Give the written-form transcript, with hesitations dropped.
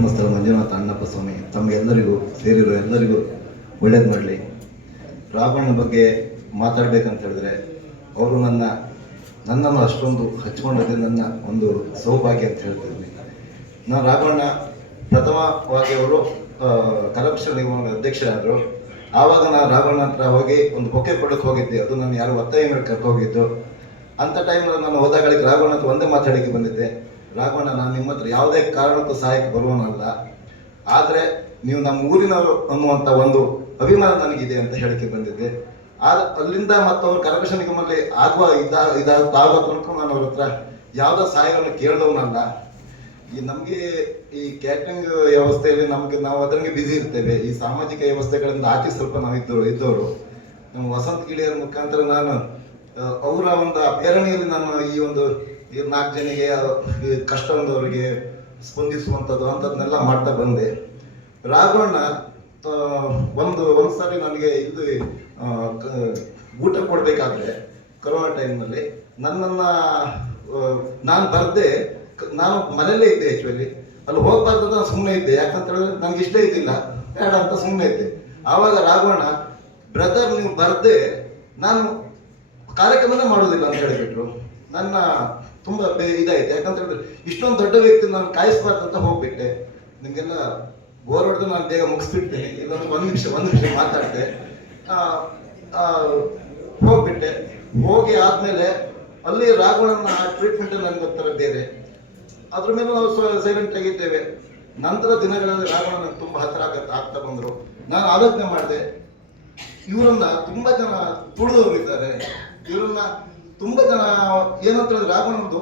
ಧರ್ಮಸ್ಥಳ ಮಂಜುನಾಥ ಅಣ್ಣಪ್ಪ ಸ್ವಾಮಿ ತಮಗೆಲ್ಲರಿಗೂ ಸೇರಿರೋ ಎಲ್ಲರಿಗೂ ಒಳ್ಳೇದು ಮಾಡಲಿ. ರಾಘವಣ್ಣ ಬಗ್ಗೆ ಮಾತಾಡಬೇಕಂತ ಹೇಳಿದ್ರೆ ಅವರು ನನ್ನನ್ನು ಅಷ್ಟೊಂದು ಹಚ್ಕೊಂಡಿದ್ದೆ ನನ್ನ ಒಂದು ಸೌಭಾಗ್ಯ ಅಂತ ಹೇಳ್ತಿದ್ವಿ. ನಾನು ರಾಘವಣ್ಣ ಪ್ರಥಮವಾಗಿ ಅವರು ಕರಪ್ಷನ್ ನಿಗಮದ ಅಧ್ಯಕ್ಷರಾದರು. ಆವಾಗ ನಾನು ರಾಘವಣ್ಣ ಹತ್ರ ಹೋಗಿ ಒಂದು ಬೊಕ್ಕೆ ಕೊಡಕ್ಕೆ ಹೋಗಿದ್ದೆ. ಅದು ನಾನು ಯಾರು ಒತ್ತಾಯ ಮೇಲೆ ಕರ್ಕೊ ಹೋಗಿದ್ದು. ಅಂಥ ಟೈಮಲ್ಲಿ ನಾನು ಹೋದಾಗಳಿಗೆ ರಾಘವಣ್ಣ ಹತ್ರ ಒಂದೇ ಮಾತಾಡಲಿಕ್ಕೆ ಬಂದಿದ್ದೆ, ರಾಘವಣ್ಣ ನಾನು ನಿಮ್ಮ ಹತ್ರ ಯಾವುದೇ ಕಾರಣಕ್ಕೂ ಸಹಾಯಕ್ಕೆ ಬರುವನಲ್ಲ, ಆದರೆ ನೀವು ನಮ್ಮ ಊರಿನವರು ಅನ್ನುವಂಥ ಒಂದು ಅಭಿಮಾನ ನನಗಿದೆ ಅಂತ ಹೇಳಿಕೆ ಬಂದಿದ್ದೆ. ಅಲ್ಲಿಂದ ಮತ್ತು ಅವ್ರು ಕರಪ್ಷನ್ ನಿಗಮಲ್ಲಿ ಆಗುವ ಇದಾಗೋ ತನಕ ನಾನು ಅವ್ರ ಹತ್ರ ಯಾವುದೋ ಸಹಾಯವನ್ನು ಕೇಳಿದವನಲ್ಲ. ನಮಗೆ ಈ ಕ್ಯಾಟ್ರಿಂಗ್ ವ್ಯವಸ್ಥೆಯಲ್ಲಿ ನಾವು ಅದರಂಗೆ ಬ್ಯುಸಿ ಇರ್ತೇವೆ. ಈ ಸಾಮಾಜಿಕ ವ್ಯವಸ್ಥೆಗಳಿಂದ ಆಚೆ ಸ್ವಲ್ಪ ನಾವು ಇದ್ದವರು. ನಮ್ಮ ವಸಂತ ಗಿಳಿಯರ ಮುಖಾಂತರ ನಾನು ಅವರ ಒಂದು ಪ್ರೇರಣೆಯಲ್ಲಿ ನಾನು ಈ 4 ಜನಿಗೆ ಕಷ್ಟ ಬಂದವರಿಗೆ ಸ್ಪಂದಿಸುವಂಥದ್ದು ಅಂಥದ್ದನ್ನೆಲ್ಲ ಮಾಡ್ತಾ ಬಂದೆ. ರಾಘವಣ್ಣ ಒಂದು ಸಾರಿ ನನಗೆ ಊಟ ಕೊಡಬೇಕಾದ್ರೆ ಕೊರೋನಾ ಟೈಮ್ನಲ್ಲಿ ನಾನು ಬರದೆ, ನಾನು ಮನೆಯಲ್ಲೇ ಇದ್ದೆ. ಆ್ಯಕ್ಚುಲಿ ಅಲ್ಲಿ ಹೋಗ್ಬಾರ್ದು ನಾನು ಸುಮ್ಮನೆ ಇದ್ದೆ. ಯಾಕಂತ ಹೇಳಿದ್ರೆ ನನಗೆ ಇಷ್ಟ ಇದ್ದಿಲ್ಲ, ಬೇಡ ಅಂತ ಸುಮ್ಮನೆ ಇದ್ದೆ. ಆವಾಗ ರಾಘವಣ್ಣ, ಬ್ರದರ್ ನೀವು ಬರದೆ ನಾನು ಕಾರ್ಯಕ್ರಮನೇ ಮಾಡೋದಿಲ್ಲ ಅಂತ ಹೇಳಿಬಿಟ್ರು. ನನ್ನ ತುಂಬ ಇದಾಯ್ತು. ಯಾಕಂತ ಹೇಳಿದ್ರೆ ಇಷ್ಟೊಂದು ದೊಡ್ಡ ವ್ಯಕ್ತಿ ನಾನು ಕಾಯಿಸ್ಬಾರ್ದು ಅಂತ ಹೋಗ್ಬಿಟ್ಟೆ. ನಿಮಗೆಲ್ಲ ಬೋರ್ ಹೊಡೆದು ನಾನು ಬೇಗ ಮುಗಿಸ್ಬಿಡ್ತೇನೆ, ಇಲ್ಲೊಂದು ಒಂದು ನಿಮಿಷ ಮಾತಾಡಿದೆ. ಹೋಗ್ಬಿಟ್ಟೆ. ಹೋಗಿ ಆದ್ಮೇಲೆ ಅಲ್ಲಿ ರಾಘವಣ್ಣನ ಟ್ರೀಟ್ಮೆಂಟ್ ನನಗೆ ಒಂಥರ ಬೇರೆ. ಅದ್ರ ಮೇಲೆ ನಾವು ಸೈಲೆಂಟ್ ಆಗಿದ್ದೇವೆ. ನಂತರ ದಿನಗಳಲ್ಲಿ ರಾಘವಣ್ಣ ತುಂಬ ಹತ್ತಿರ ಆಗ್ತಾ ಬಂದರು. ನಾನು ಆಲೋಚನೆ ಮಾಡಿದೆ, ಇವರನ್ನ ತುಂಬಾ ಜನ ತುಳಿದವರು ಇದ್ದಾರೆ. ಇವರನ್ನ ತುಂಬಾ ಜನ ಏನಂತ ಹೇಳಿದ್ರೆ ರಾಘವಣ್ಣನದು